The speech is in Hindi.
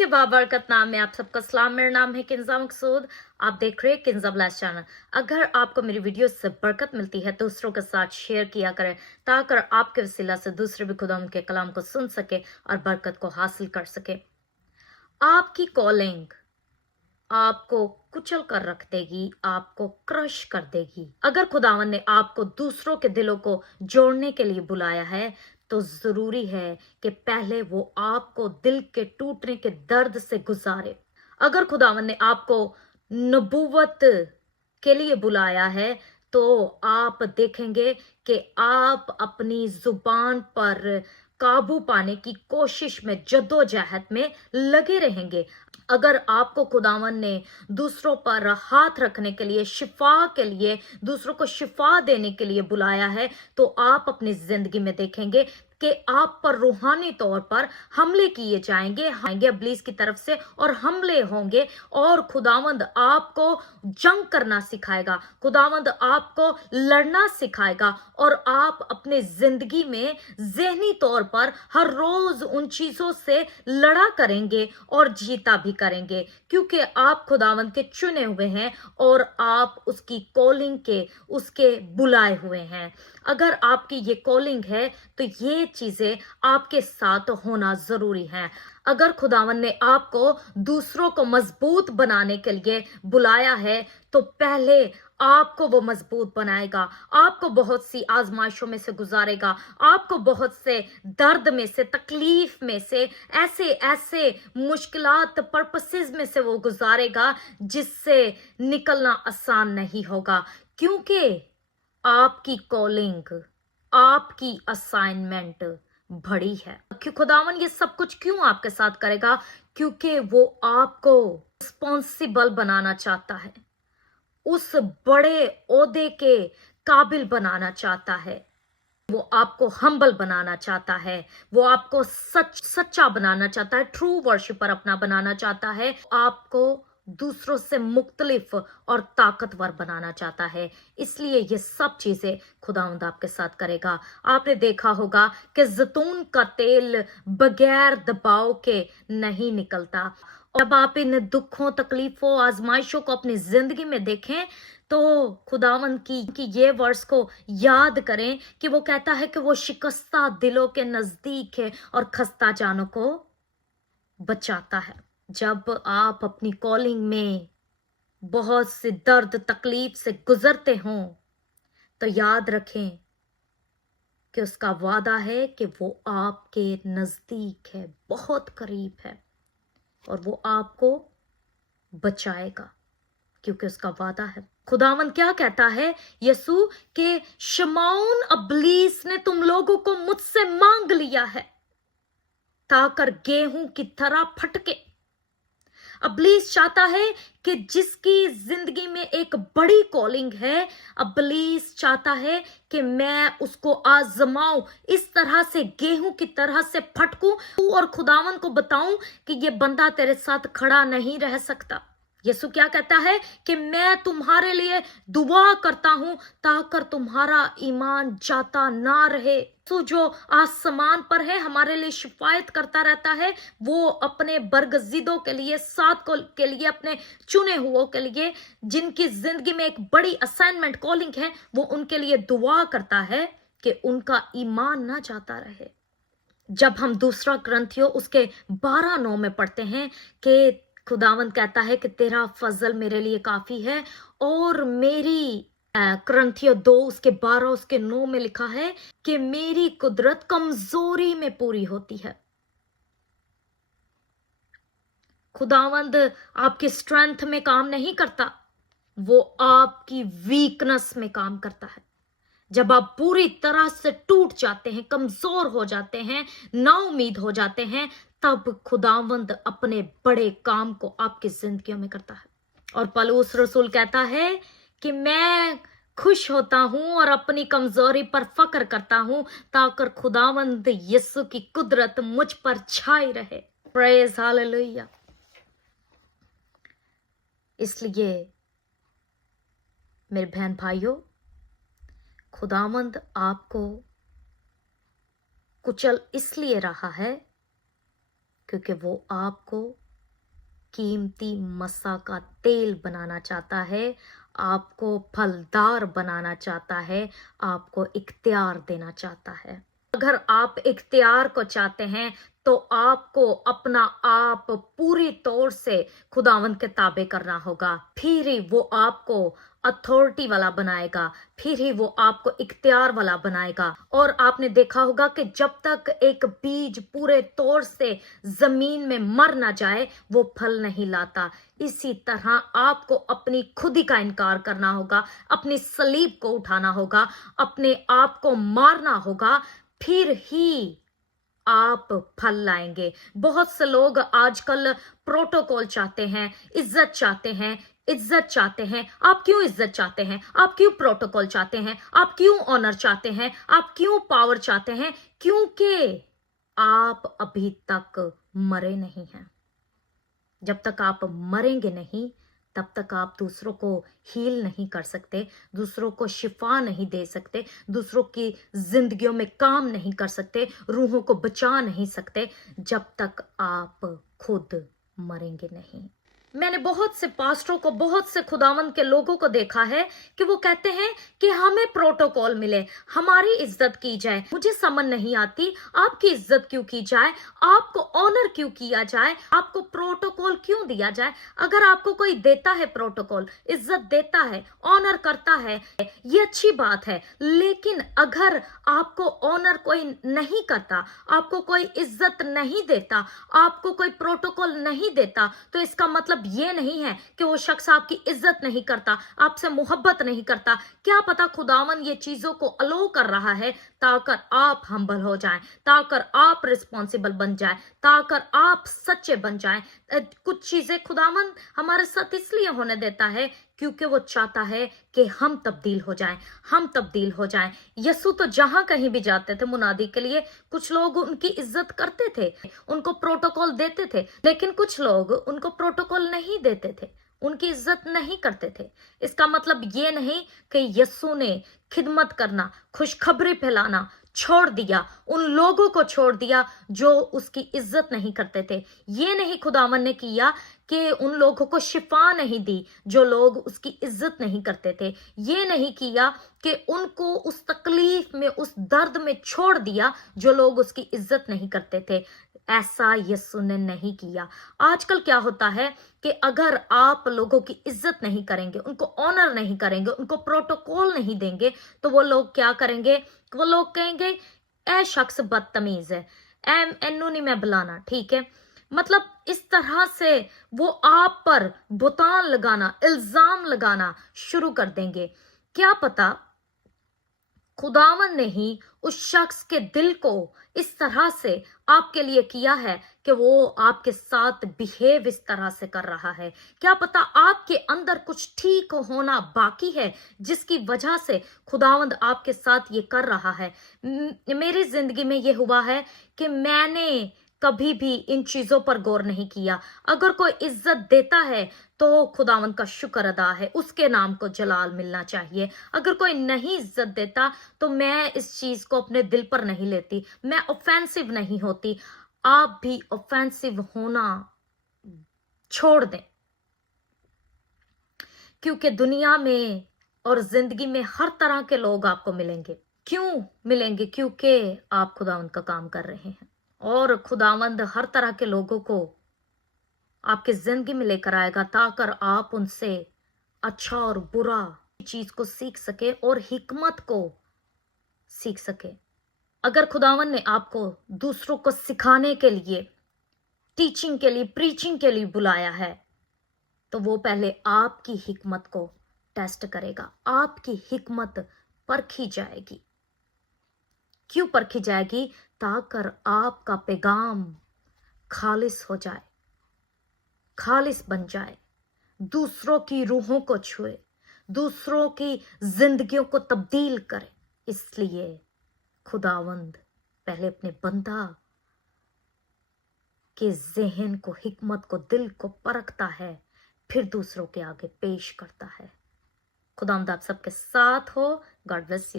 के बाबरकत नाम में आप सबका सलाम। मेरा नाम है किंजा मकसूद। आप देख रहे हैं किंजा ब्लास्ट चैनल। अगर आपको मेरी वीडियो से बरकत मिलती है दूसरों के साथ शेयर किया करें ताकि आपके वसीला से दूसरे भी खुदा के कलाम को सुन सके और बरकत को हासिल कर सके। आपकी कॉलिंग आपको कुचल कर रख देगी, आपको क्रश कर देगी। अगर खुदावन ने आपको दूसरों के दिलों को जोड़ने के लिए बुलाया है तो जरूरी है कि पहले वो आपको दिल के टूटने के दर्द से गुजारे। अगर खुदावन ने आपको नबूवत के लिए बुलाया है तो आप देखेंगे कि आप अपनी जुबान पर काबू पाने की कोशिश में जद्दोजहद में लगे रहेंगे। अगर आपको खुदावन ने दूसरों पर हाथ रखने के लिए, शिफा के लिए, दूसरों को शिफा देने के लिए बुलाया है तो आप अपनी जिंदगी में देखेंगे कि आप पर रूहानी तौर पर हमले किए जाएंगे इब्लीस की तरफ से, और हमले होंगे और खुदावंद आपको जंग करना सिखाएगा, खुदावंद आपको लड़ना सिखाएगा और आप अपने जिंदगी में ज़हनी तौर पर हर रोज उन चीजों से लड़ा करेंगे और जीता भी करेंगे, क्योंकि आप खुदावंद के चुने हुए हैं और आप उसकी कॉलिंग के, उसके बुलाए हुए हैं। अगर आपकी ये कॉलिंग है तो ये चीजें आपके साथ होना जरूरी है। अगर खुदावन ने आपको दूसरों को मजबूत बनाने के लिए बुलाया है तो पहले आपको वो मजबूत बनाएगा, आपको बहुत सी आजमाइशों में से गुजारेगा, आपको बहुत से दर्द में से, तकलीफ में से, ऐसे ऐसे मुश्किलात पर्पसेस में से वो गुजारेगा जिससे निकलना आसान नहीं होगा, क्योंकि आपकी कॉलिंग, आपकी असाइनमेंट बड़ी है। कि खुदावन ये सब कुछ क्यों आपके साथ करेगा? क्योंकि वो आपको रिस्पॉन्सिबल बनाना चाहता है, उस बड़े ओहदे के काबिल बनाना चाहता है, वो आपको हम्बल बनाना चाहता है, वो आपको सच्चा बनाना चाहता है, ट्रू वर्शिपर अपना बनाना चाहता है, आपको दूसरों से मुख्तलिफ और ताकतवर बनाना चाहता है। इसलिए ये सब चीजें खुदावंद आपके साथ करेगा। आपने देखा होगा कि जैतून का तेल बगैर दबाव के नहीं निकलता। जब आप इन दुखों, तकलीफों, आजमाइशों को अपनी जिंदगी में देखें तो खुदावंद की ये वर्स को याद करें कि वो कहता है कि वो शिकस्ता दिलों के नजदीक है और खस्ता जानों को बचाता है। जब आप अपनी कॉलिंग में बहुत से दर्द, तकलीफ से गुजरते हों तो याद रखें कि उसका वादा है कि वो आपके नजदीक है, बहुत करीब है और वो आपको बचाएगा, क्योंकि उसका वादा है। खुदावन क्या कहता है यसू के शमौन अब्लीस ने तुम लोगों को मुझसे मांग लिया है ताकर गेहूं की तरह फटके। अब्लीस चाहता है कि जिसकी जिंदगी में एक बड़ी कॉलिंग है, अब्लीस चाहता है कि मैं उसको आजमाऊं, इस तरह से गेहूं की तरह से फटकूं और खुदावन को बताऊं कि ये बंदा तेरे साथ खड़ा नहीं रह सकता। यीशु क्या कहता है कि मैं तुम्हारे लिए दुआ करता हूं ताकर तुम्हारा ईमान जाता ना रहे। तो जो आसमान पर है हमारे लिए शिफायत करता रहता है, वो अपने बरगजीदों के लिए, साथ के लिए, अपने चुने हुओं के लिए, जिनकी जिंदगी में एक बड़ी असाइनमेंट, कॉलिंग है, वो उनके लिए दुआ करता है कि उनका ईमान ना जाता रहे। जब हम दूसरा ग्रंथियों उसके 12:9 में पढ़ते हैं कि खुदावंद कहता है कि तेरा फजल मेरे लिए काफी है, और मेरी क्रंथियो 2 उसके 12 उसके 9 में लिखा है कि मेरी कुदरत कमजोरी में पूरी होती है। खुदावंद आपकी स्ट्रेंथ में काम नहीं करता, वो आपकी वीकनेस में काम करता है। जब आप पूरी तरह से टूट जाते हैं, कमजोर हो जाते हैं, नाउमीद हो जाते हैं, तब खुदावंद अपने बड़े काम को आपकी जिंदगियों में करता है। और पौलुस रसूल कहता है कि मैं खुश होता हूं और अपनी कमजोरी पर फक्र करता हूं ताकि खुदावंद यीशु की कुदरत मुझ पर छाई रहे। Praise hallelujah. इसलिए मेरे बहन भाइयों, खुदावंद आपको कुचल इसलिए रहा है क्योंकि वो आपको कीमती मसा का तेल बनाना चाहता है, आपको फलदार बनाना चाहता है, आपको इख्तियार देना चाहता है। अगर आप इख्तियार को चाहते हैं तो आपको अपना आप पूरी तौर से खुदावंद के ताबे करना होगा, फिर ही वो आपको अथॉरिटी वाला बनाएगा, फिर ही वो आपको इख्तियार वाला बनाएगा। और आपने देखा होगा कि जब तक एक बीज पूरे तौर से जमीन में मर ना जाए वो फल नहीं लाता। इसी तरह आपको अपनी खुदी का इनकार करना होगा, अपनी सलीब को उठाना होगा, अपने आप को मारना होगा, फिर ही आप फल लाएंगे। बहुत से लोग आजकल प्रोटोकॉल चाहते हैं, इज्जत चाहते हैं, इज्जत चाहते हैं। आप क्यों इज्जत चाहते हैं? आप क्यों प्रोटोकॉल चाहते हैं? आप क्यों ऑनर चाहते हैं? आप क्यों पावर चाहते हैं? क्योंकि आप अभी तक मरे नहीं हैं। जब तक आप मरेंगे नहीं तब तक आप दूसरों को हील नहीं कर सकते, दूसरों को शिफा नहीं दे सकते, दूसरों की जिंदगियों में काम नहीं कर सकते, रूहों को बचा नहीं सकते जब तक आप खुद मरेंगे नहीं। मैंने बहुत से पास्टरों को, बहुत से खुदावंद के लोगों को देखा है कि वो कहते हैं कि हमें प्रोटोकॉल मिले, हमारी इज्जत की जाए। मुझे समझ नहीं आती आपकी इज्जत क्यों की जाए, आपको ऑनर क्यों किया जाए, आपको प्रोटोकॉल क्यों दिया जाए। अगर आपको कोई देता है प्रोटोकॉल, इज्जत देता है, ऑनर करता है, ये अच्छी बात है। लेकिन अगर आपको ऑनर कोई नहीं करता, आपको कोई इज्जत नहीं देता, आपको कोई प्रोटोकॉल नहीं देता, तो इसका मतलब ये नहीं है कि वो शख्स आपकी इज्जत नहीं करता, आपसे मोहब्बत नहीं करता। क्या पता खुदावन ये चीजों को अलो कर रहा है ताकि आप हम्बल हो जाएं, ताकि आप रिस्पॉन्सिबल बन जाएं, ताकि आप सच्चे बन जाएं। कुछ चीजें खुदावन हमारे साथ इसलिए होने देता है क्योंकि वो चाहता है कि हम तब्दील हो जाएं, हम तब्दील हो जाएं। यसु तो जहां कहीं भी जाते थे मुनादी के लिए, कुछ लोग उनकी इज्जत करते थे, उनको प्रोटोकॉल देते थे, लेकिन कुछ लोग उनको प्रोटोकॉल नहीं देते थे, उनकी इज्जत नहीं करते थे। इसका मतलब ये नहीं कि यसु ने खिदमत करना, खुशखबरी फैलाना छोड़ दिया, उन लोगों को छोड़ दिया जो उसकी इज्जत नहीं करते थे। ये नहीं खुदावन ने किया कि उन लोगों को शिफा नहीं दी जो लोग उसकी इज्जत नहीं करते थे। ये नहीं किया कि उनको उस तकलीफ में, उस दर्द में छोड़ दिया जो लोग उसकी इज्जत नहीं करते थे। ऐसा यीशु ने नहीं किया। आजकल क्या होता है कि अगर आप लोगों की इज्जत नहीं करेंगे, उनको ऑनर नहीं करेंगे, उनको प्रोटोकॉल नहीं देंगे, तो वो लोग क्या करेंगे? वो लोग कहेंगे ए शख्स बदतमीज है, एनू नहीं मैं बुलाना, ठीक है। मतलब इस तरह से वो आप पर बुतान लगाना, इल्जाम लगाना शुरू कर देंगे। क्या पता खुदावन ने ही उस शख्स के दिल को इस तरह से आपके लिए किया है कि वो आपके साथ बिहेव इस तरह से कर रहा है। क्या पता आपके अंदर कुछ ठीक होना बाकी है जिसकी वजह से खुदावंद आपके साथ ये कर रहा है। मेरी जिंदगी में ये हुआ है कि मैंने कभी भी इन चीजों पर गौर नहीं किया। अगर कोई इज्जत देता है तो खुदावंद का शुक्र अदा है, उसके नाम को जलाल मिलना चाहिए। अगर कोई नहीं इज्जत देता तो मैं इस चीज को अपने दिल पर नहीं लेती, मैं ऑफेंसिव नहीं होती। आप भी ऑफेंसिव होना छोड़ दें, क्योंकि दुनिया में और जिंदगी में हर तरह के लोग आपको मिलेंगे। क्यों मिलेंगे? क्योंकि आप खुदावंद का काम कर रहे हैं, और खुदावंद हर तरह के लोगों को आपकी जिंदगी में लेकर आएगा ताकि आप उनसे अच्छा और बुरा चीज को सीख सके और हिकमत को सीख सके। अगर खुदावंद ने आपको दूसरों को सिखाने के लिए, टीचिंग के लिए, प्रीचिंग के लिए बुलाया है, तो वो पहले आपकी हिकमत को टेस्ट करेगा। आपकी हिकमत परखी जाएगी। क्यों परखी जाएगी? ताकि आपका पैगाम खालिस हो जाए, खालिस बन जाए, दूसरों की रूहों को छुए, दूसरों की जिंदगियों को तब्दील करे। इसलिए खुदावंद पहले अपने बंदा के जहन को, हिकमत को, दिल को परखता है, फिर दूसरों के आगे पेश करता है। खुदावंद आप सबके साथ हो। God bless you.